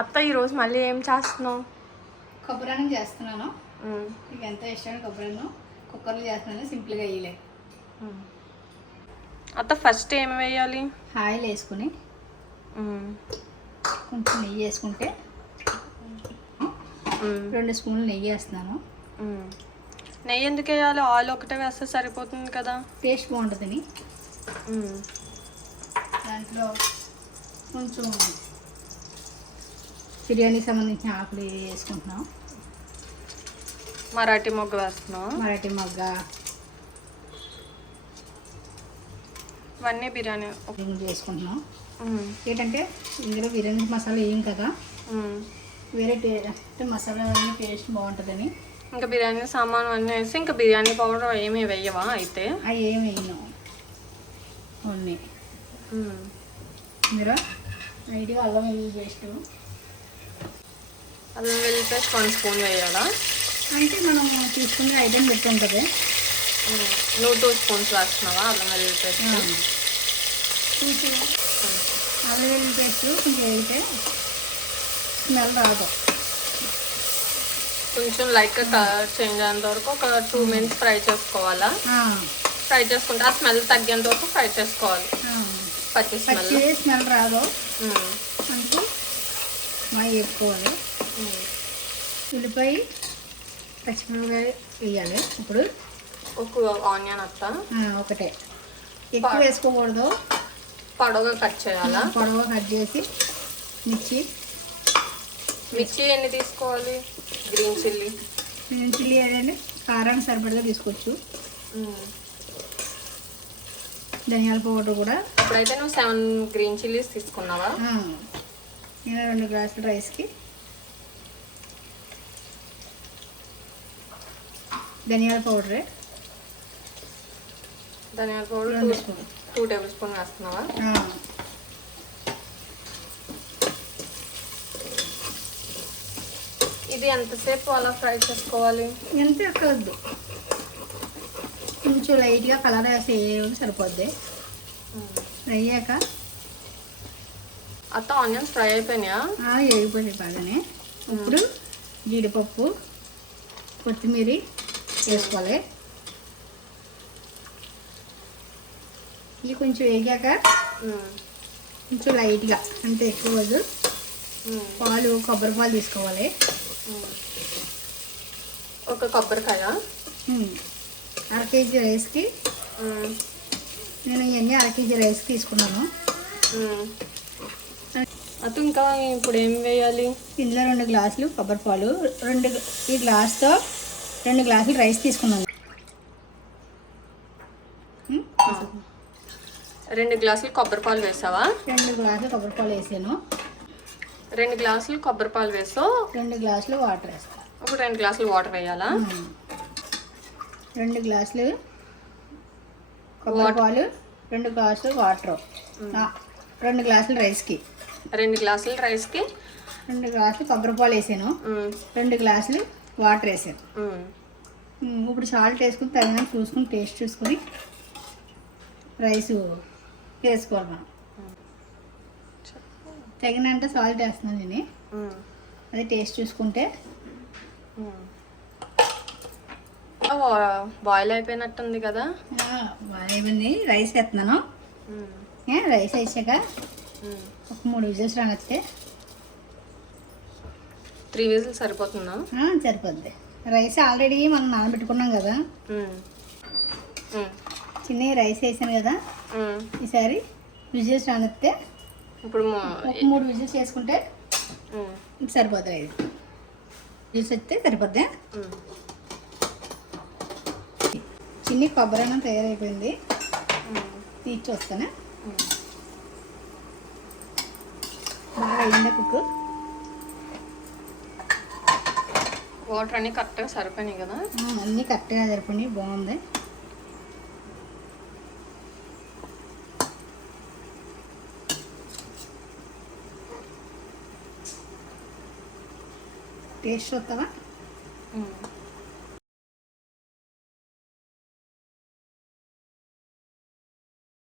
అత్త ఈరోజు మళ్ళీ ఏం చేస్తున్నావు? కొబ్బరన్నం చేస్తున్నాను. నీకు ఎంత ఇష్టమైన కొబ్బరన్నం కుక్కర్లో చేస్తున్నాను, సింపుల్గా వేయలే. అత్త ఫస్ట్ ఏం వేయాలి? ఆయిల్ వేసుకుని కొంచెం నెయ్యి వేసుకుంటే 2 స్పూన్లు నెయ్యి వేస్తున్నాను. నెయ్యి ఎందుకు వేయాలి? ఆయిల్ ఒకటే వేస్తే సరిపోతుంది కదా. టేస్ట్ బాగుంటుందని. దాంట్లో కొంచెం బిర్యానీకి సంబంధించిన ఆకులు వేసుకుంటున్నాం. మరాఠీ మొగ్గ వేస్తున్నాం. మరాఠీ మొగ్గ ఇవన్నీ బిర్యానీ చేసుకుంటున్నాం. ఏంటంటే ఇందులో బిర్యానీ మసాలా వేయం కదా, వేరే మసాలా టేస్ట్ బాగుంటుందని. ఇంకా బిర్యానీ సామాను అన్నీ వేసి ఇంకా బిర్యానీ పౌడర్ ఏమి వేయవా? అయితే అవి ఏమి వేయను, కొన్ని ఇందులో నీట్గా అల్లం వెల్లుల్లి పేస్ట్. అల్లం వెల్లుల్లి పేస్ట్ 1 స్పూన్ వేయాలా? అంటే మనం తీసుకునే ఐటెం పెట్టి ఉంటుంది. నువ్వు 2 స్పూన్స్ వేస్తున్నావా అల్లం వెల్లుల్లి పేస్ట్? కొంచెం అల్లం వెల్లుల్లి పేస్ట్ కొంచెం వేస్తే స్మెల్ రాదు. కొంచెం లైట్గా కలర్ చేంజ్ అయ్యేంత వరకు ఒక 2 మినిట్స్ ఫ్రై చేసుకోవాలా? ఫ్రై చేసుకుంటే ఆ స్మెల్ తగ్గేంత వరకు ఫ్రై చేసుకోవాలి. పచ్చి స్మెల్ రాదు అంటే మా వేసుకోవాలి. ఉల్లిపాయ పచ్చిమిరపకాయ వేయాలి. ఇప్పుడు ఒక ఆనియన్ అత్త ఒకటే, ఎక్కువ వేసుకోకూడదు. పొడవుగా కట్ చేయాలా? పొడవుగా కట్ చేసి మిర్చి ఎన్ని తీసుకోవాలి? గ్రీన్ చిల్లీ అదండి కారానికి సరిపడగా తీసుకోవచ్చు. ధనియాల పౌడర్ కూడా. ఇప్పుడైతే నువ్వు 7 గ్రీన్ చిల్లీస్ తీసుకున్నావా? నేను 2 గ్లాసుల రైస్కి ధనియాల పౌడర్ 2 టేబుల్ స్పూన్ వేస్తున్నావా? ఇది ఎంతసేపు అలా ఫ్రై చేసుకోవాలి? ఎంత ఎక్కవద్దు, కొంచెం లైట్గా కలర్ వేసి సరిపోద్ది. అయ్యాక అత్త ఆనియన్స్ ఫ్రై అయిపోయినాయా? వేగిపోయినాయి బాగానే. ఇప్పుడు జీడిపప్పు కొత్తిమీర వేసుకోవాలి. ఇది కొంచెం వేగాక కొంచెం లైట్గా, అంటే ఎక్కువ వద్దు, కొబ్బరి పాలు తీసుకోవాలి. ఒక కొబ్బరికాయ 1/2 కేజీ రైస్కి. నేను ఇవన్నీ 1/2 కేజీ రైస్కి తీసుకున్నాను. అటు ఇంకా ఇప్పుడు ఏం వేయాలి? ఇందులో 2 గ్లాసులు కొబ్బరి పాలు, ఈ గ్లాస్తో 2 గ్లాసులు రైస్ తీసుకున్నాను. 2 గ్లాసులు కొబ్బరి పాలు వేసావా? 2 గ్లాసులు కొబ్బరి పాలు వేసాను. 2 గ్లాసులు కొబ్బరి పాలు వేసావు. 2 గ్లాసులు వాటర్ వేస్తా. ఇప్పుడు 2 గ్లాసులు వాటర్ వేయాలా? 2 గ్లాసులు కొబ్బరి పాలు, 2 గ్లాసులు వాటర్. 2 గ్లాసులు రైస్కి. 2 గ్లాసులు రైస్కి 2 గ్లాసులు కొబ్బరి పాలు వేసాను. 2 గ్లాసులు వాటర్ వేసాను. ఇప్పుడు సాల్ట్ వేసుకుని తగినంత చూసుకుని టేస్ట్ చూసుకొని రైస్ వేసుకోవాలి. మనం తగినంత సాల్ట్ వేస్తున్నాను నేను. అది టేస్ట్ చూసుకుంటే. బాయిల్ అయిపోయినట్టుంది కదా? బాయిల్ అయిపోయింది. రైస్ వేస్తున్నాను. రైస్ వేసాక ఒక 3 విజిల్స్ రానిస్తే 3 విజిల్స్ సరిపోతుందా? సరిపోద్ది. రైస్ ఆల్రెడీ మనం నానబెట్టుకున్నాం కదా. చిన్న రైస్ వేసాను కదా. ఈసారి విజిల్స్ రానిస్తే ఇప్పుడు 3 విజిల్స్ వేసుకుంటే సరిపోద్ది. రైస్ విజిల్స్ వస్తే సరిపోద్ది. చిన్ని కొబ్బరి అన్నం తయారైపోయింది. తీర్చి వస్తాను. బాగా అయిందా కుక్? వాటర్ అన్నీ కరెక్ట్గా సరిపోయినాయి కదా? అన్నీ కరెక్ట్గా సరిపోయినాయి. బాగుంది. టేస్ట్ చూస్తావా?